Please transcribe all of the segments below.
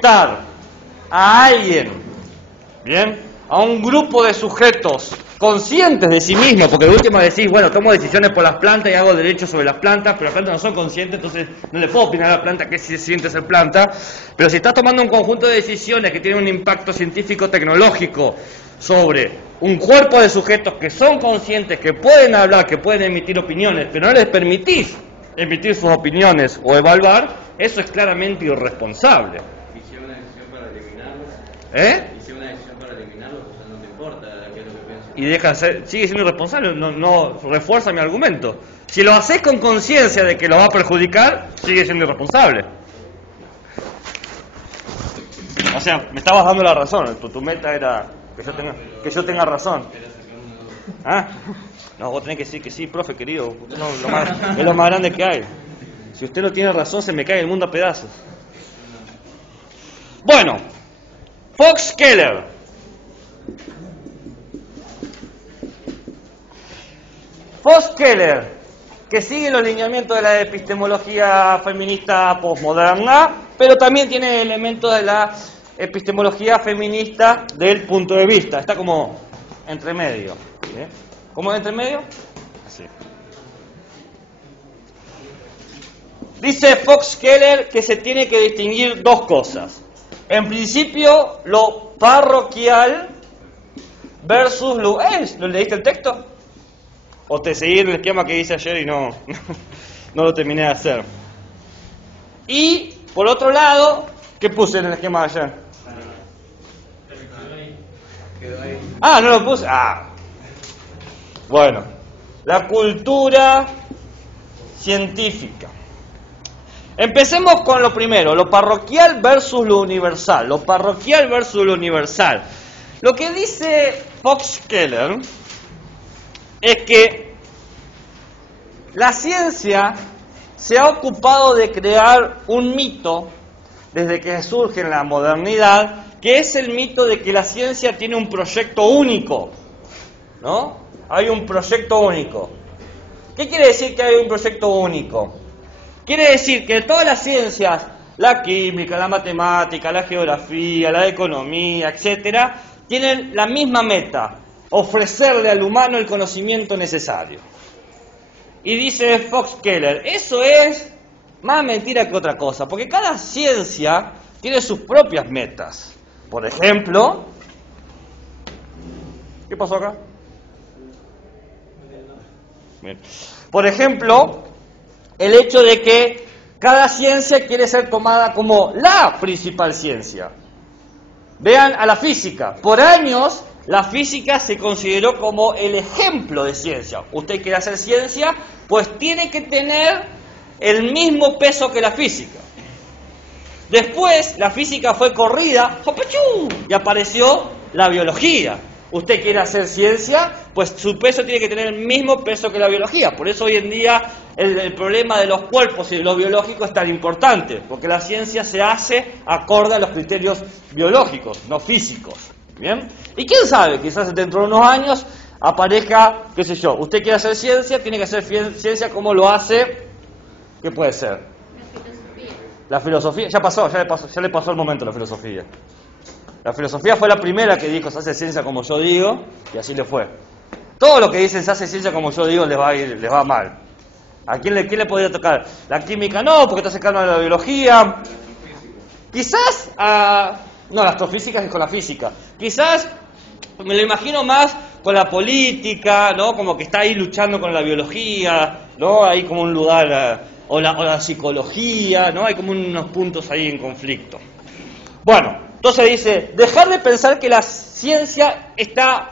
conectar a alguien, ¿bien?, a un grupo de sujetos conscientes de sí mismos, porque de última decís, bueno, tomo decisiones por las plantas y hago derechos sobre las plantas, pero las plantas no son conscientes, entonces no le puedo opinar a la planta qué se siente ser planta. Pero si estás tomando un conjunto de decisiones que tienen un impacto científico-tecnológico sobre un cuerpo de sujetos que son conscientes, que pueden hablar, que pueden emitir opiniones, pero no les permitís emitir sus opiniones o evaluar, eso es claramente irresponsable. ¿Hicieron una decisión para eliminarlos? ¿Hicieron una decisión para eliminarlos? O sea, no te importa qué es lo que piensan. Y deja ser, sigue siendo irresponsable, no refuerza mi argumento. Si lo haces con conciencia de que lo va a perjudicar, sigue siendo irresponsable. O sea, me estabas dando la razón, tu meta era que yo tenga razón. ¿Ah? No, vos tenés que decir que sí, profe, querido, es lo más grande que hay. Si usted no tiene razón, se me cae el mundo a pedazos. Bueno, Fox-Keller. Fox-Keller, que sigue los lineamientos de la epistemología feminista postmoderna, pero también tiene elementos de la epistemología feminista del punto de vista. Está como entre medio. ¿Sí? ¿Cómo es entre medio? Así. Dice Fox-Keller que se tiene que distinguir dos cosas. En principio, lo parroquial versus lo... ¿Lo leíste el texto? ¿O te seguí el esquema que hice ayer y no lo terminé de hacer? Y, por otro lado, ¿qué puse en el esquema de ayer? Ah, no lo puse. Bueno, la cultura científica. Empecemos con lo primero, lo parroquial versus lo universal. Lo parroquial versus lo universal. Lo que dice Fox-Keller es que la ciencia se ha ocupado de crear un mito desde que surge en la modernidad, que es el mito de que la ciencia tiene un proyecto único, ¿no? Hay un proyecto único. ¿Qué quiere decir que hay un proyecto único? Quiere decir que todas las ciencias, la química, la matemática, la geografía, la economía, etcétera, tienen la misma meta: ofrecerle al humano el conocimiento necesario. Y dice Fox-Keller, eso es más mentira que otra cosa, porque cada ciencia tiene sus propias metas. Por ejemplo, ¿qué pasó acá? Bien. Por ejemplo, el hecho de que cada ciencia quiere ser tomada como la principal ciencia. Vean a la física. Por años, la física se consideró como el ejemplo de ciencia. Usted quiere hacer ciencia, pues tiene que tener el mismo peso que la física. Después, la física fue corrida y apareció la biología. Usted quiere hacer ciencia, pues su peso tiene que tener el mismo peso que la biología. Por eso hoy en día el problema de los cuerpos y de lo biológico es tan importante, porque la ciencia se hace acorde a los criterios biológicos, no físicos. ¿Bien? Y quién sabe, quizás dentro de unos años aparezca, qué sé yo, usted quiere hacer ciencia, tiene que hacer ciencia como lo hace, ¿qué puede ser? La filosofía, ya le pasó el momento la filosofía. La filosofía fue la primera que dijo se hace ciencia como yo digo, y así le fue. Todo lo que dicen se hace ciencia como yo digo les va mal. ¿A quién le podría tocar? La química no, porque está cercano a la biología. Quizás no, la astrofísica es con la física. Quizás me lo imagino más con la política, ¿no? Como que está ahí luchando con la biología, ¿no? Hay como un lugar, o la psicología, ¿no? Hay como unos puntos ahí en conflicto. Bueno, entonces dice, dejar de pensar que la ciencia está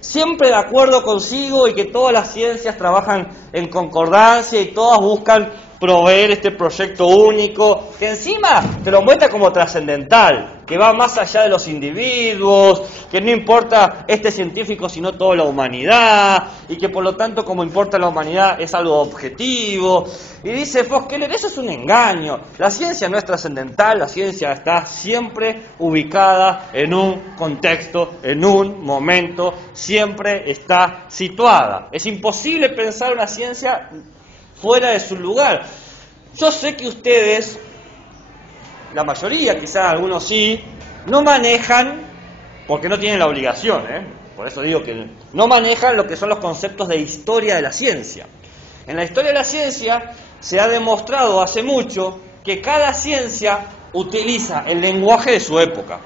siempre de acuerdo consigo y que todas las ciencias trabajan en concordancia y todas buscan proveer este proyecto único, que encima te lo muestra como trascendental, que va más allá de los individuos, que no importa este científico sino toda la humanidad, y que por lo tanto como importa la humanidad es algo objetivo. Y dice Fox-Keller, eso es un engaño, la ciencia no es trascendental, la ciencia está siempre ubicada en un contexto, en un momento, siempre está situada. Es imposible pensar una ciencia fuera de su lugar. Yo sé que ustedes la mayoría, quizás algunos sí, no manejan, porque no tienen la obligación, por eso digo que no manejan lo que son los conceptos de historia de la ciencia. En la historia de la ciencia se ha demostrado hace mucho que cada ciencia utiliza el lenguaje de su época.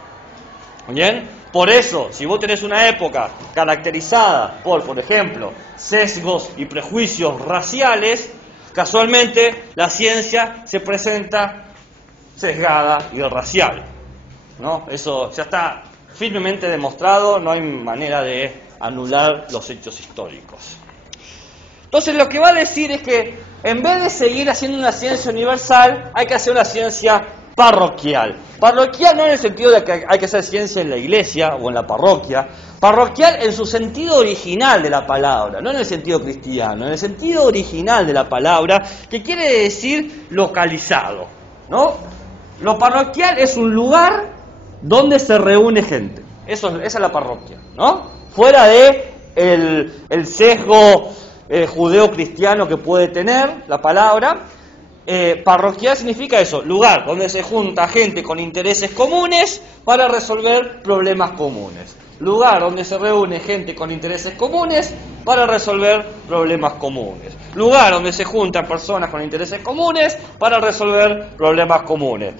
¿Bien? Por eso, si vos tenés una época caracterizada por ejemplo, sesgos y prejuicios raciales, casualmente la ciencia se presenta sesgada y racial, ¿no? Eso ya está firmemente demostrado, no hay manera de anular los hechos históricos. Entonces lo que va a decir es que en vez de seguir haciendo una ciencia universal, hay que hacer una ciencia parroquial. Parroquial no en el sentido de que hay que hacer ciencia en la iglesia o en la parroquia. Parroquial en su sentido original de la palabra, no en el sentido cristiano, en el sentido original de la palabra, que quiere decir localizado, ¿no? Lo parroquial es un lugar donde se reúne gente. Esa es la parroquia, ¿no? Fuera de el sesgo judeo-cristiano que puede tener la palabra, parroquial significa eso, lugar donde se junta gente con intereses comunes para resolver problemas comunes. Lugar donde se reúne gente con intereses comunes para resolver problemas comunes. Lugar donde se juntan personas con intereses comunes para resolver problemas comunes.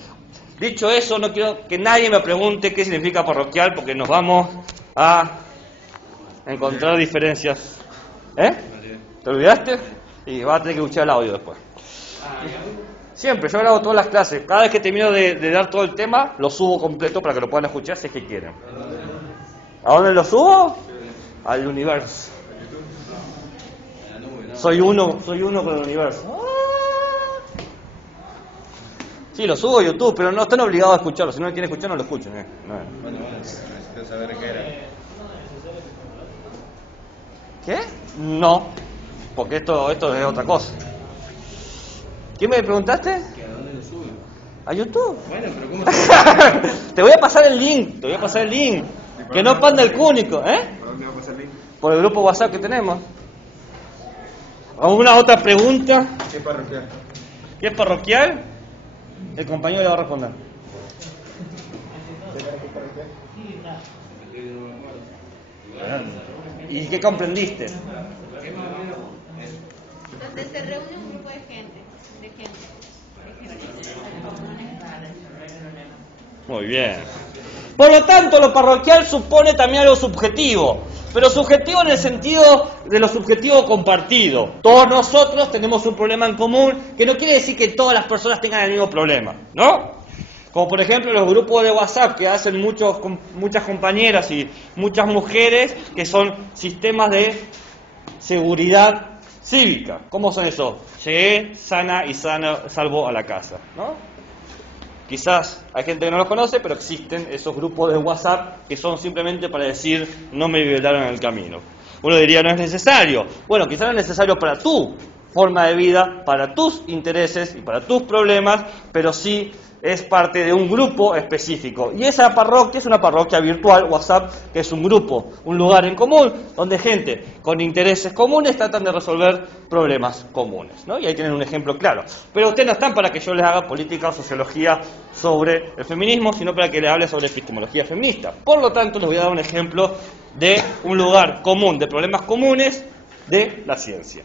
Dicho eso, no quiero que nadie me pregunte qué significa parroquial, porque nos vamos a encontrar diferencias. ¿Te olvidaste? Y vas a tener que escuchar el audio después. Siempre, yo grabo todas las clases. Cada vez que termino de dar todo el tema, lo subo completo para que lo puedan escuchar si es que quieren. ¿A dónde lo subo? Al universo. Soy uno con el universo. Sí, lo subo a YouTube, pero no están obligados a escucharlo. Si no lo quieren escuchar, no lo escuchen. Bueno, necesito saber qué era. ¿Qué? No, porque esto es otra cosa. ¿Qué me preguntaste? ¿A dónde lo suben? ¿A YouTube? Bueno, pero ¿cómo se Te voy a pasar el link. Que no panda el cúnico, ¿Por dónde va a pasar el link? Por el grupo WhatsApp que tenemos. ¿Alguna otra pregunta? ¿Qué parroquial? ¿Qué es parroquial? El compañero le va a responder. ¿Y qué comprendiste? Donde se reúne un grupo de gente. Muy bien. Por lo tanto, lo parroquial supone también algo subjetivo, pero subjetivo en el sentido de lo subjetivo compartido. Todos nosotros tenemos un problema en común, que no quiere decir que todas las personas tengan el mismo problema, ¿no? Como por ejemplo los grupos de WhatsApp que hacen muchas compañeras y muchas mujeres, que son sistemas de seguridad cívica. ¿Cómo son esos? Llegué sana y salvo a la casa, ¿no? Quizás hay gente que no los conoce, pero existen esos grupos de WhatsApp que son simplemente para decir no me violaron en el camino. Uno diría no es necesario. Bueno, quizás no es necesario para tu forma de vida, para tus intereses y para tus problemas, pero sí es parte de un grupo específico. Y esa parroquia es una parroquia virtual, WhatsApp, que es un grupo, un lugar en común, donde gente con intereses comunes tratan de resolver problemas comunes, ¿no? Y ahí tienen un ejemplo claro. Pero ustedes no están para que yo les haga política o sociología sobre el feminismo, sino para que les hable sobre epistemología feminista. Por lo tanto, les voy a dar un ejemplo de un lugar común, de problemas comunes de la ciencia.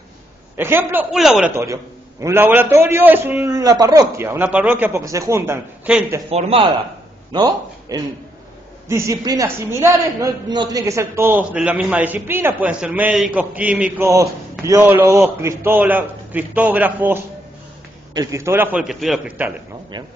Ejemplo, un laboratorio. Un laboratorio es una parroquia porque se juntan gente formada, ¿no? En disciplinas similares, no tienen que ser todos de la misma disciplina, pueden ser médicos, químicos, biólogos, cristógrafos. El cristógrafo es el que estudia los cristales, ¿no? ¿Bien?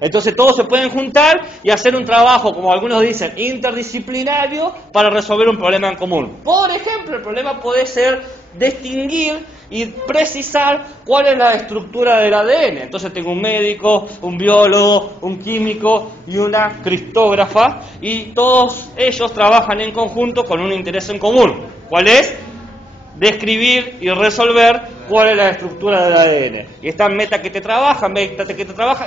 Entonces todos se pueden juntar y hacer un trabajo, como algunos dicen, interdisciplinario para resolver un problema en común. Por ejemplo, el problema puede ser distinguir y precisar cuál es la estructura del ADN. Entonces tengo un médico, un biólogo, un químico y una cristógrafa, y todos ellos trabajan en conjunto con un interés en común. ¿Cuál es? Describir y resolver cuál es la estructura del ADN. Y está meta que te trabaja,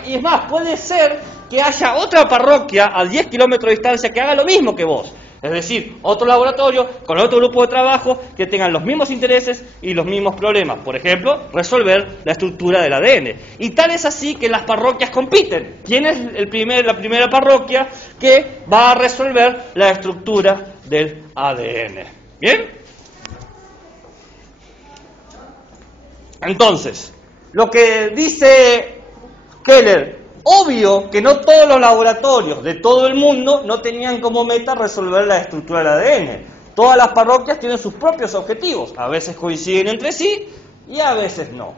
y es más, puede ser que haya otra parroquia a 10 kilómetros de distancia que haga lo mismo que vos, Es decir, otro laboratorio con otro grupo de trabajo que tengan los mismos intereses y los mismos problemas. Por ejemplo, resolver la estructura del ADN. Y tal es así que las parroquias compiten. ¿Quién es la primera parroquia que va a resolver la estructura del ADN? ¿Bien? Entonces, lo que dice Keller, obvio que no todos los laboratorios de todo el mundo no tenían como meta resolver la estructura del ADN. Todas las parroquias tienen sus propios objetivos. A veces coinciden entre sí y a veces no.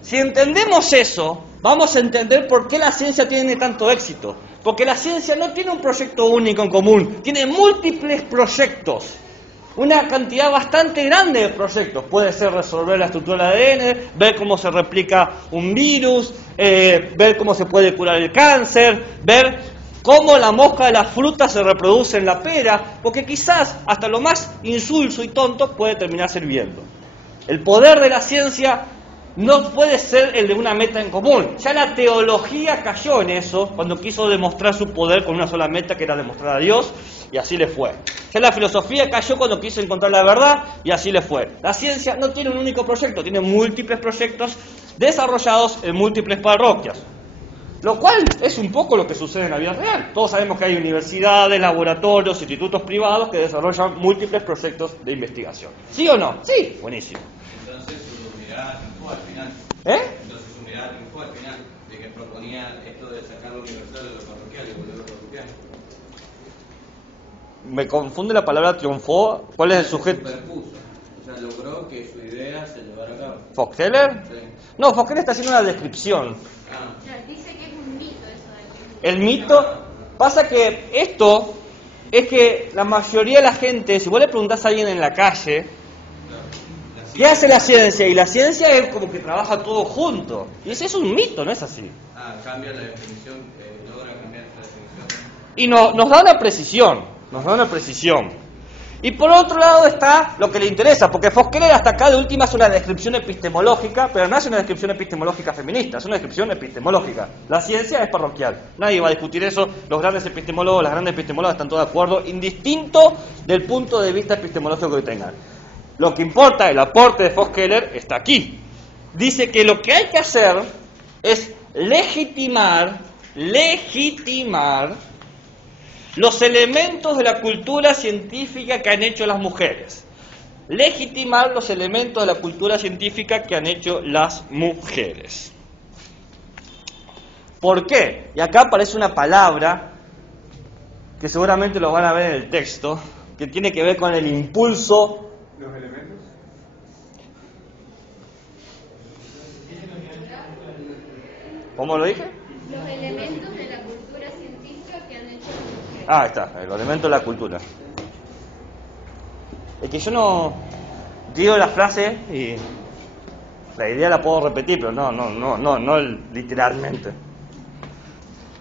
Si entendemos eso, vamos a entender por qué la ciencia tiene tanto éxito. Porque la ciencia no tiene un proyecto único en común, tiene múltiples proyectos. Una cantidad bastante grande de proyectos. Puede ser resolver la estructura del ADN, ver cómo se replica un virus, ver cómo se puede curar el cáncer, ver cómo la mosca de la fruta se reproduce en la pera, porque quizás hasta lo más insulso y tonto puede terminar sirviendo. El poder de la ciencia no puede ser el de una meta en común. Ya la teología cayó en eso cuando quiso demostrar su poder con una sola meta, que era demostrar a Dios, y así le fue. Ya la filosofía cayó cuando quiso encontrar la verdad, y así le fue. La ciencia no tiene un único proyecto, tiene múltiples proyectos desarrollados en múltiples parroquias. Lo cual es un poco lo que sucede en la vida real. Todos sabemos que hay universidades, laboratorios, institutos privados que desarrollan múltiples proyectos de investigación. ¿Sí o no? Sí. Buenísimo. Entonces su mirada triunfó al final. Entonces su mirada triunfó al final, de que proponía esto de sacar lo universal de lo parroquial y volverlo parroquial. Me confunde la palabra triunfó. ¿Cuál es el sujeto? Superpuso. O sea, logró que su idea se llevara a cabo. ¿Foxheller? Sí. No, Foxheller está haciendo una descripción. Ah. Dice que es un mito eso de que... El mito, pasa que esto es que la mayoría de la gente, si vos le preguntás a alguien en la calle, ¿qué hace la ciencia? Y la ciencia es como que trabaja todo junto. Y ese es un mito, no es así. Ah, cambia la definición, logra cambiar la definición. Y nos da una precisión, Y por otro lado está lo que le interesa, porque Foxheller hasta acá de última hace una descripción epistemológica, pero no hace una descripción epistemológica feminista, es una descripción epistemológica. La ciencia es parroquial, nadie va a discutir eso, los grandes epistemólogos, las grandes epistemólogas están todos de acuerdo, indistinto del punto de vista epistemológico que tengan. Lo que importa, el aporte de Foxheller está aquí. Dice que lo que hay que hacer es legitimar los elementos de la cultura científica que han hecho las mujeres. Legitimar los elementos de la cultura científica que han hecho las mujeres. ¿Por qué? Y acá aparece una palabra que seguramente lo van a ver en el texto, que tiene que ver con el impulso. ¿Los elementos? ¿Cómo lo dije? Los elementos de la cultura científica que han hecho las mujeres. Ah, está, el elemento de la cultura. Es que yo no digo la frase y la idea la puedo repetir, pero no literalmente.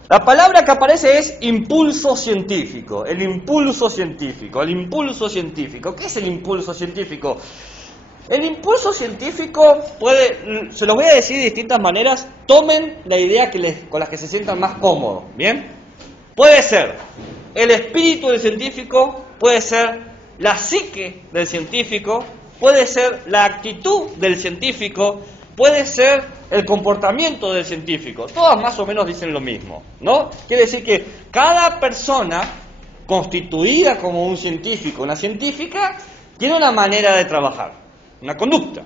La palabra que aparece es impulso científico. El impulso científico. ¿Qué es el impulso científico? El impulso científico se los voy a decir de distintas maneras. Tomen la idea con la que se sientan más cómodos, ¿bien? Puede ser el espíritu del científico, puede ser la psique del científico, puede ser la actitud del científico, puede ser el comportamiento del científico. Todas más o menos dicen lo mismo, ¿no? Quiere decir que cada persona constituida como un científico, una científica, tiene una manera de trabajar, una conducta.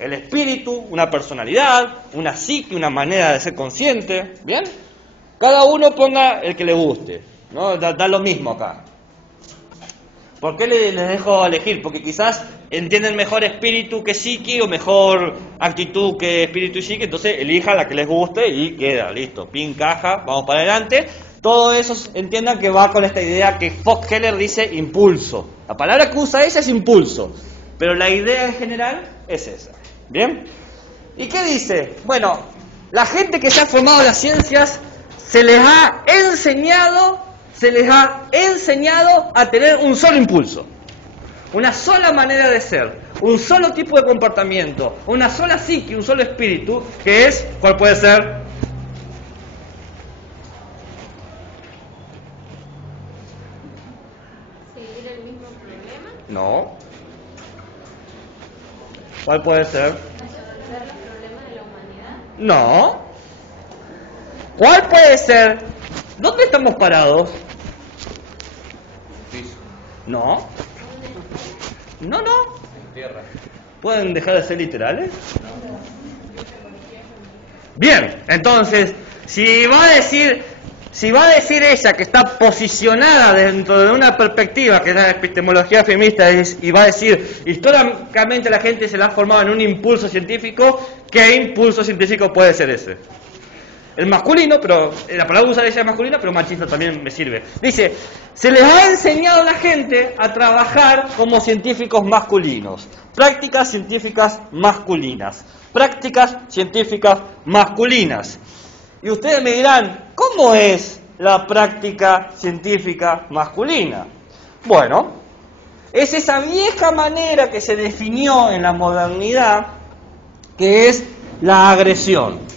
El espíritu, una personalidad, una psique, una manera de ser consciente, ¿bien? Cada uno ponga el que le guste, ¿no? Da lo mismo acá. ¿Por qué les dejo elegir? Porque quizás entienden mejor espíritu que psique o mejor actitud que espíritu y psique, entonces elija la que les guste y queda, listo, pin, caja, vamos para adelante. Todo eso entiendan que va con esta idea que Foxheller dice impulso. La palabra que usa esa es impulso, pero la idea en general es esa. ¿Bien? ¿Y qué dice? Bueno, la gente que se ha formado en las ciencias se les ha enseñado a tener un solo impulso, una sola manera de ser, un solo tipo de comportamiento, una sola psique, un solo espíritu, que es, ¿cuál puede ser? el mismo problema? No. ¿Cuál puede ser? ¿Resolver los problemas de la humanidad? No. ¿Cuál puede ser? ¿Dónde estamos parados? Piso. No. No, no. En tierra. ¿Pueden dejar de ser literales? Bien, entonces, si va a decir ella que está posicionada dentro de una perspectiva que es la epistemología feminista y va a decir históricamente la gente se la ha formado en un impulso científico, ¿qué impulso científico puede ser ese? El masculino, pero la palabra usa ella es masculina, pero machista también me sirve. Dice, se les ha enseñado a la gente a trabajar como científicos masculinos. Prácticas científicas masculinas. Prácticas científicas masculinas. Y ustedes me dirán, ¿cómo es la práctica científica masculina? Bueno, es esa vieja manera que se definió en la modernidad, que es la agresión.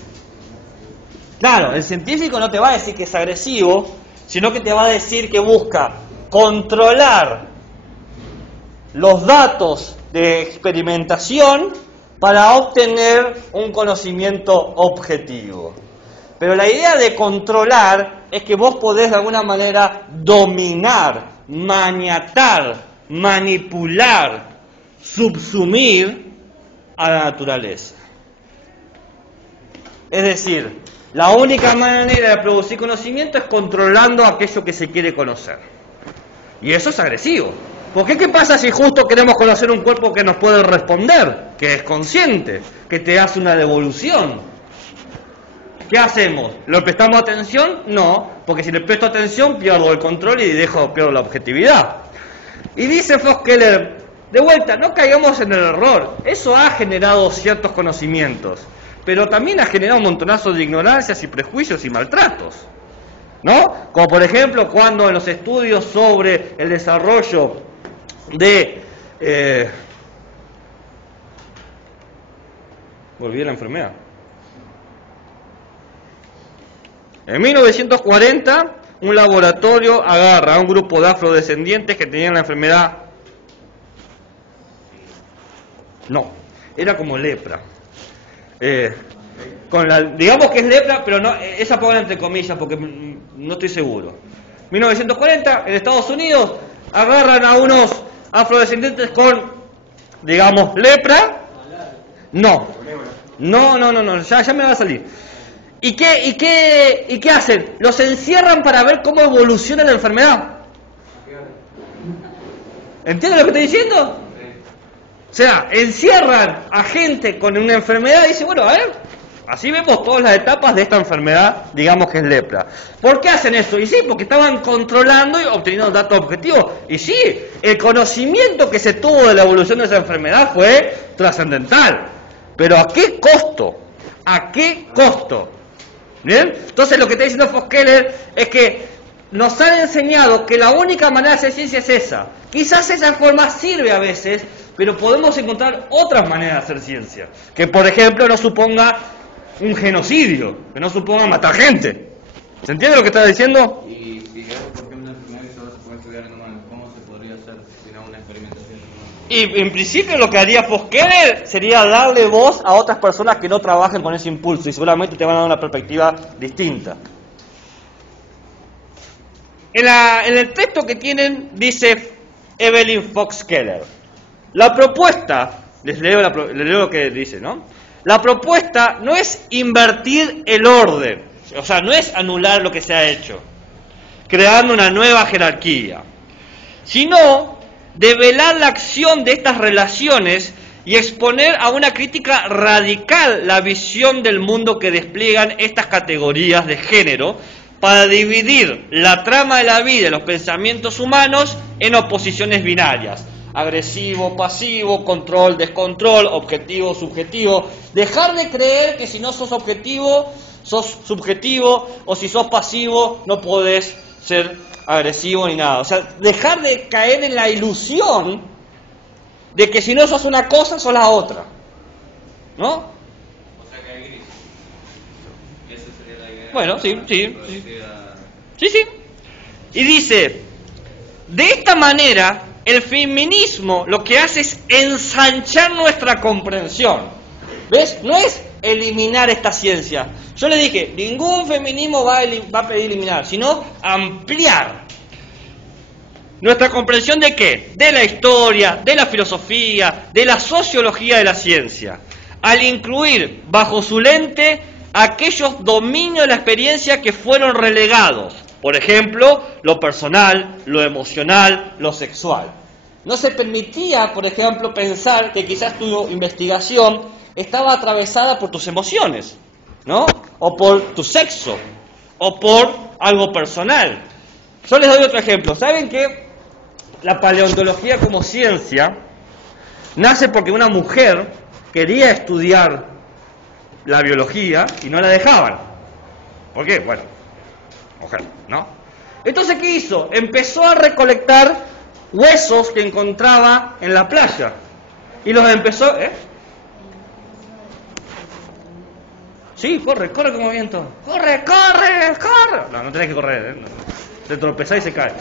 Claro, el científico no te va a decir que es agresivo, sino que te va a decir que busca controlar los datos de experimentación para obtener un conocimiento objetivo. Pero la idea de controlar es que vos podés de alguna manera dominar, maniatar, manipular, subsumir a la naturaleza. Es decir, la única manera de producir conocimiento es controlando aquello que se quiere conocer. Y eso es agresivo. Porque ¿qué pasa si justo queremos conocer un cuerpo que nos puede responder, que es consciente, que te hace una devolución? ¿Qué hacemos? ¿Le prestamos atención? No, porque si le presto atención pierdo el control y pierdo la objetividad. Y dice Foskeller, de vuelta, no caigamos en el error. Eso ha generado ciertos conocimientos, pero también ha generado un montonazo de ignorancias y prejuicios y maltratos, ¿no? Como por ejemplo cuando en los estudios sobre el desarrollo de... volví a la enfermedad. En 1940, un laboratorio agarra a un grupo de afrodescendientes que tenían la enfermedad... No, era como lepra. Digamos que es lepra, pero no, esa pongan entre comillas porque no estoy seguro. 1940, en Estados Unidos, agarran a unos afrodescendientes con, digamos, lepra. No, ya me va a salir. ¿Y qué hacen? Los encierran para ver cómo evoluciona la enfermedad. ¿Entienden lo que estoy diciendo? O sea, encierran a gente con una enfermedad y dicen, bueno, a ver, así vemos todas las etapas de esta enfermedad, digamos que es lepra. ¿Por qué hacen esto? Y sí, porque estaban controlando y obteniendo datos objetivos. Y sí, el conocimiento que se tuvo de la evolución de esa enfermedad fue trascendental. Pero ¿a qué costo? ¿A qué costo? ¿Bien? Entonces lo que está diciendo Foskeller es que nos han enseñado que la única manera de hacer ciencia es esa. Quizás esa forma sirve a veces, pero podemos encontrar otras maneras de hacer ciencia. Que por ejemplo no suponga un genocidio, que no suponga matar gente. ¿Se entiende lo que está diciendo? Y digamos, por ejemplo, una enfermedad que solo se puede estudiar en humanos, ¿cómo se podría hacer una experimentación en humanos? Y en principio lo que haría Foskeller sería darle voz a otras personas que no trabajen con ese impulso y seguramente te van a dar una perspectiva distinta. En el texto que tienen dice Evelyn Fox-Keller, la propuesta, les leo lo que dice, ¿no? La propuesta no es invertir el orden, o sea, no es anular lo que se ha hecho, creando una nueva jerarquía, sino develar la acción de estas relaciones y exponer a una crítica radical la visión del mundo que despliegan estas categorías de género para dividir la trama de la vida y los pensamientos humanos en oposiciones binarias. Agresivo, pasivo, control, descontrol, objetivo, subjetivo. Dejar de creer que si no sos objetivo, sos subjetivo, o si sos pasivo, no podés ser agresivo ni nada. O sea, dejar de caer en la ilusión de que si no sos una cosa, sos la otra. ¿No? O sea que hay gris. Esa sería la idea. Bueno, sí. Sí. Y dice, de esta manera el feminismo lo que hace es ensanchar nuestra comprensión. ¿Ves? No es eliminar esta ciencia. Yo le dije, ningún feminismo va a pedir eliminar, sino ampliar nuestra comprensión ¿de qué? De la historia, de la filosofía, de la sociología de la ciencia, al incluir bajo su lente aquellos dominios de la experiencia que fueron relegados. Por ejemplo, lo personal, lo emocional, lo sexual. No se permitía, por ejemplo, pensar que quizás tu investigación estaba atravesada por tus emociones, ¿no? O por tu sexo, o por algo personal. Yo les doy otro ejemplo. ¿Saben que la paleontología como ciencia nace porque una mujer quería estudiar la biología y no la dejaban? ¿Por qué? Bueno, mujer, ¿no? Entonces, ¿qué hizo? Empezó a recolectar huesos que encontraba en la playa y los empezó... Sí, corre como viento. ¡Corre! No, no tenés que correr, Te tropezás y se cae.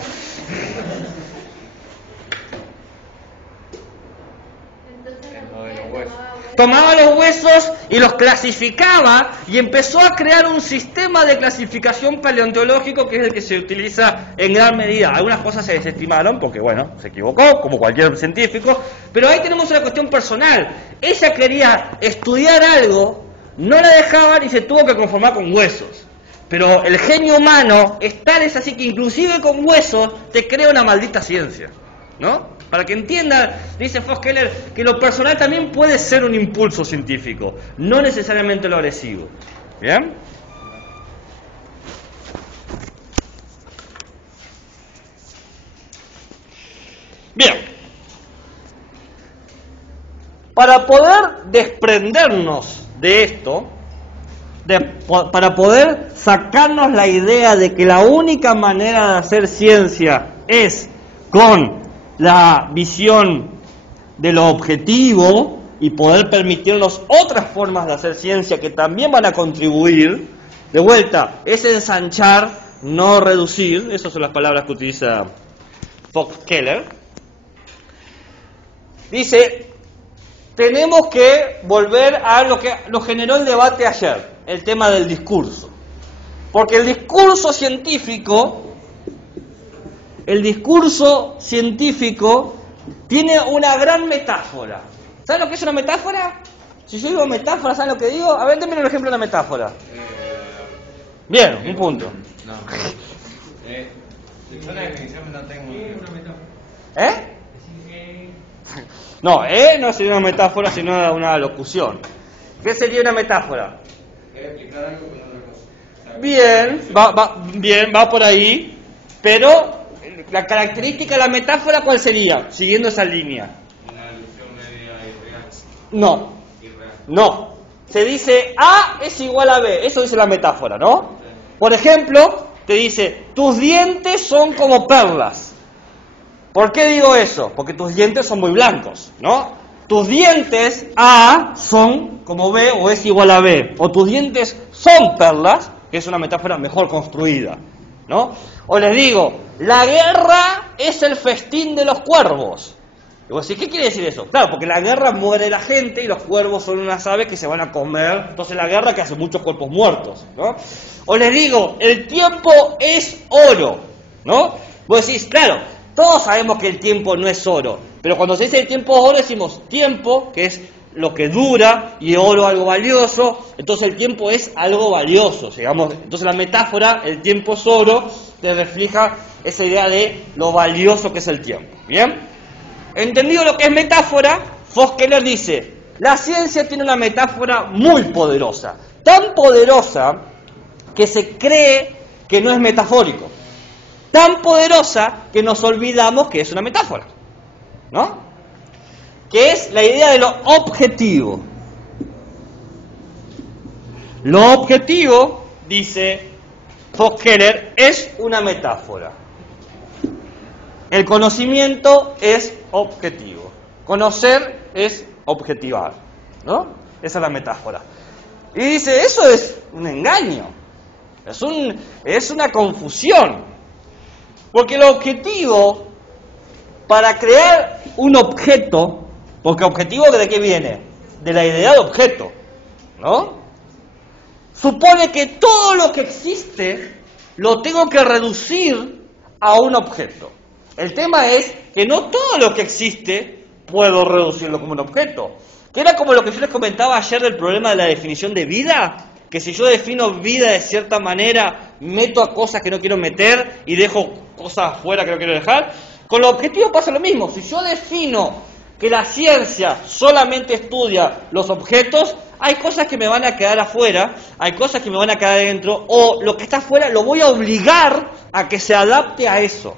Tomaba los huesos y los clasificaba y empezó a crear un sistema de clasificación paleontológico que es el que se utiliza en gran medida. Algunas cosas se desestimaron porque, bueno, se equivocó, como cualquier científico, pero ahí tenemos una cuestión personal. Ella quería estudiar algo, no la dejaban y se tuvo que conformar con huesos. Pero el genio humano es así que inclusive con huesos te crea una maldita ciencia, ¿no? Para que entiendan, dice Fox-Keller, que lo personal también puede ser un impulso científico, no necesariamente lo agresivo. ¿Bien? Bien. Para poder desprendernos de esto, para poder sacarnos la idea de que la única manera de hacer ciencia es con la visión de lo objetivo y poder permitirnos otras formas de hacer ciencia que también van a contribuir, de vuelta, es ensanchar, no reducir, esas son las palabras que utiliza Fox-Keller. Dice, tenemos que volver a lo que lo generó el debate ayer, el tema del discurso. Porque el discurso científico tiene una gran metáfora. ¿Saben lo que es una metáfora? Si yo digo metáfora, ¿saben lo que digo? A ver, denme un ejemplo de una metáfora. Bien, un punto. No. Yo la definición no tengo. No, no sería una metáfora, sino una locución. ¿Qué sería una metáfora? Explicar algo con otra cosa. Bien, va por ahí, pero la característica de la metáfora, ¿cuál sería? Siguiendo esa línea. Una alusión media irreal. No. Irreal. No. Se dice A es igual a B. Eso dice la metáfora, ¿no? Sí. Por ejemplo, te dice, tus dientes son como perlas. ¿Por qué digo eso? Porque tus dientes son muy blancos, ¿no? Tus dientes A son como B o es igual a B. O tus dientes son perlas, que es una metáfora mejor construida, ¿no? O les digo, la guerra es el festín de los cuervos. Y vos decís, ¿qué quiere decir eso? Claro, porque la guerra muere la gente y los cuervos son unas aves que se van a comer. Entonces la guerra que hace muchos cuerpos muertos, ¿no? O les digo, el tiempo es oro, ¿no? Vos decís, claro, todos sabemos que el tiempo no es oro. Pero cuando se dice el tiempo es oro, decimos tiempo, que es lo que dura, y oro algo valioso. Entonces el tiempo es algo valioso, digamos. Entonces la metáfora, el tiempo es oro, te refleja esa idea de lo valioso que es el tiempo. ¿Bien? Entendido lo que es metáfora, Fox-Keller dice, la ciencia tiene una metáfora muy poderosa. Tan poderosa que se cree que no es metafórico. Tan poderosa que nos olvidamos que es una metáfora, ¿no? Que es la idea de lo objetivo. Lo objetivo, dice Fox-Keller, es una metáfora. El conocimiento es objetivo. Conocer es objetivar, ¿no? Esa es la metáfora. Y dice, eso es un engaño. Es una confusión. Porque lo objetivo para crear un objeto, porque objetivo ¿de qué viene? De la idea de objeto, ¿no? Supone que todo lo que existe lo tengo que reducir a un objeto. El tema es que no todo lo que existe puedo reducirlo como un objeto. Que era como lo que yo les comentaba ayer del problema de la definición de vida, que si yo defino vida de cierta manera, meto a cosas que no quiero meter y dejo cosas afuera que no quiero dejar. Con los objetivos pasa lo mismo. Si yo defino que la ciencia solamente estudia los objetos, hay cosas que me van a quedar afuera, hay cosas que me van a quedar adentro, o lo que está afuera lo voy a obligar a que se adapte a eso.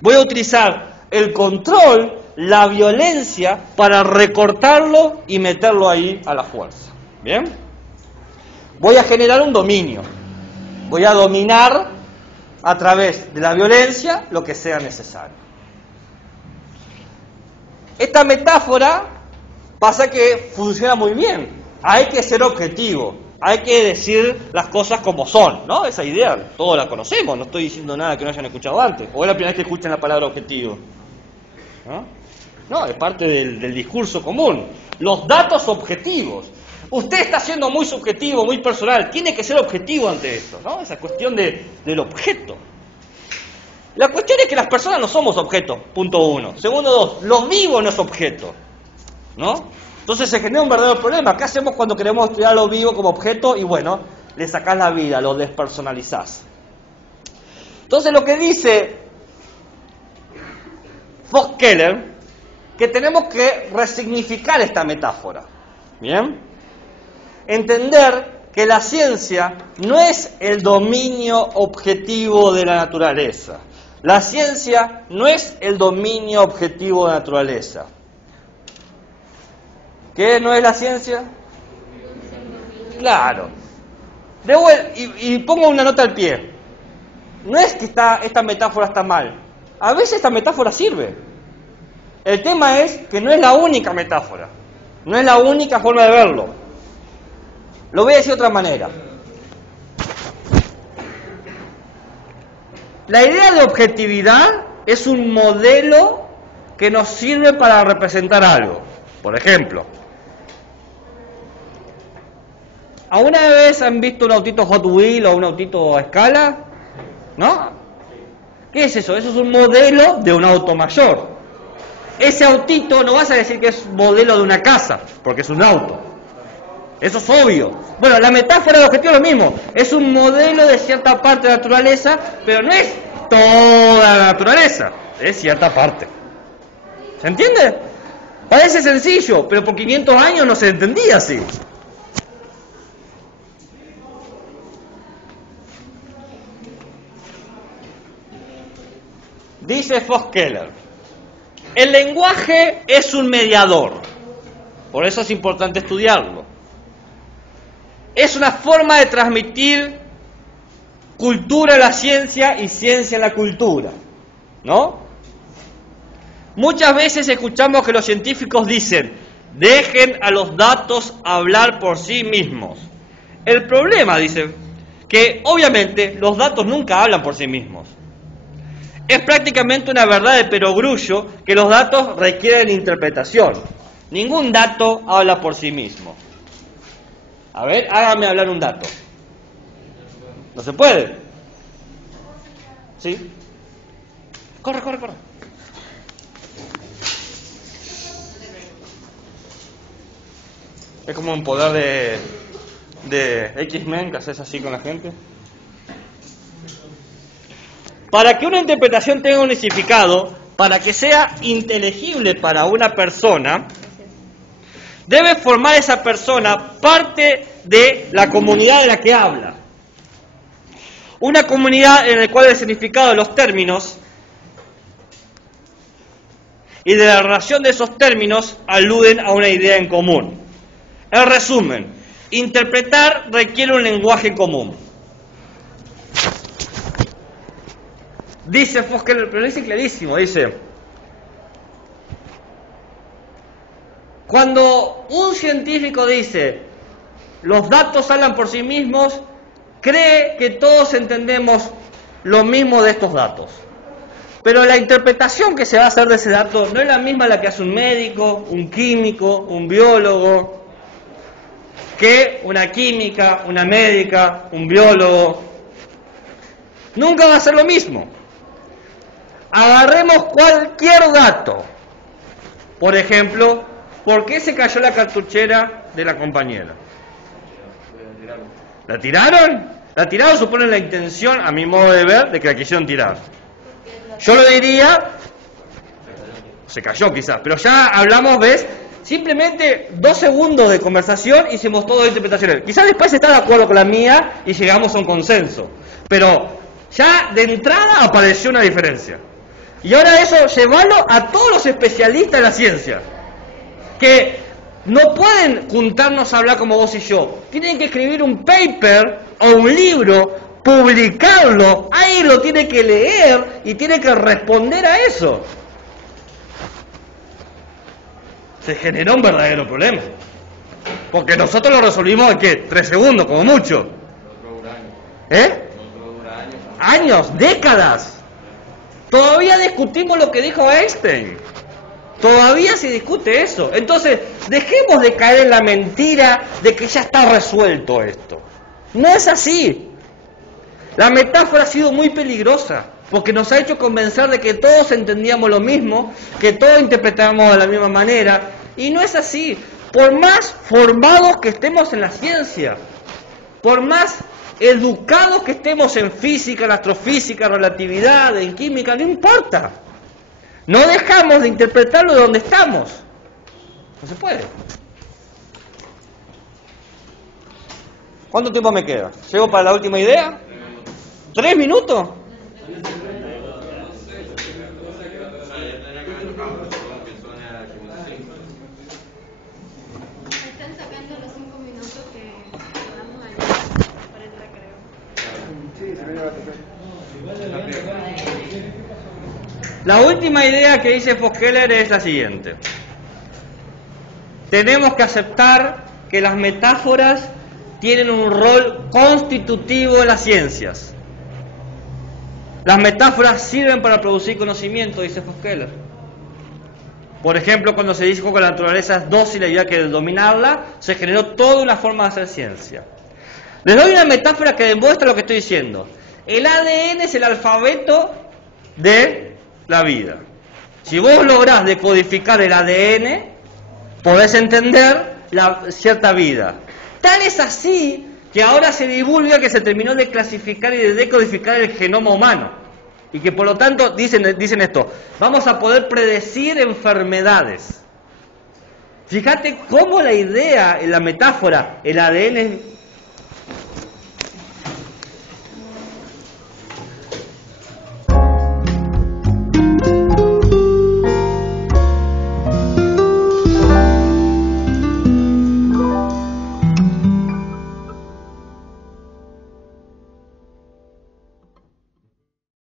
Voy a utilizar el control, la violencia, para recortarlo y meterlo ahí a la fuerza. ¿Bien? Voy a generar un dominio. Voy a dominar a través de la violencia lo que sea necesario. Esta metáfora pasa que funciona muy bien. Hay que ser objetivo, hay que decir las cosas como son, ¿no? Esa idea todos la conocemos, no estoy diciendo nada que no hayan escuchado antes. O es la primera vez que escuchan la palabra objetivo, ¿no? No, es parte del discurso común. Los datos objetivos. Usted está siendo muy subjetivo, muy personal, tiene que ser objetivo ante esto, ¿no? Esa cuestión del objeto. La cuestión es que las personas no somos objetos, punto uno. Segundo dos, lo vivo no es objeto, ¿no? Entonces se genera un verdadero problema. ¿Qué hacemos cuando queremos estudiar lo vivo como objeto? Y bueno, le sacás la vida, lo despersonalizás. Entonces lo que dice Fox-Keller, que tenemos que resignificar esta metáfora. ¿Bien? Entender que la ciencia no es el dominio objetivo de la naturaleza. La ciencia no es el dominio objetivo de la naturaleza. ¿Qué no es la ciencia? Claro. Y pongo una nota al pie. No es que esta metáfora está mal. A veces esta metáfora sirve. El tema es que no es la única metáfora. No es la única forma de verlo. Lo voy a decir de otra manera. La idea de objetividad es un modelo que nos sirve para representar algo. Por ejemplo, ¿alguna vez han visto un autito Hot Wheels o un autito a escala? ¿No? ¿Qué es eso? Eso es un modelo de un auto mayor. Ese autito no vas a decir que es modelo de una casa, porque es un auto. Eso es obvio. Bueno, la metáfora de objetivo es lo mismo. Es un modelo de cierta parte de la naturaleza, pero no es toda la naturaleza, es cierta parte. ¿Se entiende? Parece sencillo, pero por 500 años no se entendía así. Dice Fox-Keller, el lenguaje es un mediador, por eso es importante estudiarlo. Es una forma de transmitir cultura a la ciencia y ciencia a la cultura, ¿no? Muchas veces escuchamos que los científicos dicen, dejen a los datos hablar por sí mismos. El problema, dice, que obviamente los datos nunca hablan por sí mismos. Es prácticamente una verdad de perogrullo que los datos requieren interpretación. Ningún dato habla por sí mismo. A ver, hágame hablar un dato. ¿No se puede? ¿Sí? Corre. Es como un poder de X-Men que haces así con la gente. Para que una interpretación tenga un significado, para que sea inteligible para una persona, debe formar esa persona parte de la comunidad de la que habla. Una comunidad en la cual el significado de los términos y de la relación de esos términos aluden a una idea en común. En resumen, interpretar requiere un lenguaje común. Dice Fox-Keller, pero lo dice clarísimo, dice, cuando un científico dice, los datos hablan por sí mismos, cree que todos entendemos lo mismo de estos datos. Pero la interpretación que se va a hacer de ese dato no es la misma la que hace un médico, un químico, un biólogo, que una química, una médica, un biólogo. Nunca va a ser lo mismo. Agarremos cualquier dato. Por ejemplo, ¿por qué se cayó la cartuchera de la compañera? ¿La tiraron? La tiraron supone la intención, a mi modo de ver, de que la quisieron tirar. Yo lo diría, se cayó quizás, pero ya hablamos, ¿ves? Simplemente 2 segundos de conversación hicimos todas las interpretaciones. Quizás después está de acuerdo con la mía y llegamos a un consenso. Pero ya de entrada apareció una diferencia. Y ahora eso, llevarlo a todos los especialistas de la ciencia. Que no pueden juntarnos a hablar como vos y yo. Tienen que escribir un paper o un libro, publicarlo. Ahí lo tiene que leer y tiene que responder a eso. Se generó un verdadero problema. Porque nosotros lo resolvimos en ¿qué? 3 segundos, como mucho. ¿Eh? Años, décadas. Todavía discutimos lo que dijo Einstein. Todavía se discute eso. Entonces, dejemos de caer en la mentira de que ya está resuelto esto. No es así. La metáfora ha sido muy peligrosa, porque nos ha hecho convencer de que todos entendíamos lo mismo, que todos interpretábamos de la misma manera, y no es así. Por más formados que estemos en la ciencia, por más educados que estemos en física, en astrofísica, relatividad, en química, no importa. No dejamos de interpretarlo de donde estamos. No se puede. ¿Cuánto tiempo me queda? ¿Llego para la última idea? ¿3 minutos? Están sacando los 5 minutos que damos ahí para el recreo. La última idea que dice Foskeller es la siguiente. Tenemos que aceptar que las metáforas tienen un rol constitutivo en las ciencias. Las metáforas sirven para producir conocimiento, dice Foskeller. Por ejemplo, cuando se dijo que la naturaleza es dócil y había que dominarla, se generó toda una forma de hacer ciencia. Les doy una metáfora que demuestra lo que estoy diciendo. El ADN es el alfabeto de la vida. Si vos lográs decodificar el ADN, podés entender cierta vida. Tal es así que ahora se divulga que se terminó de clasificar y de decodificar el genoma humano. Y que por lo tanto dicen esto, vamos a poder predecir enfermedades. Fíjate cómo la idea, la metáfora, el ADN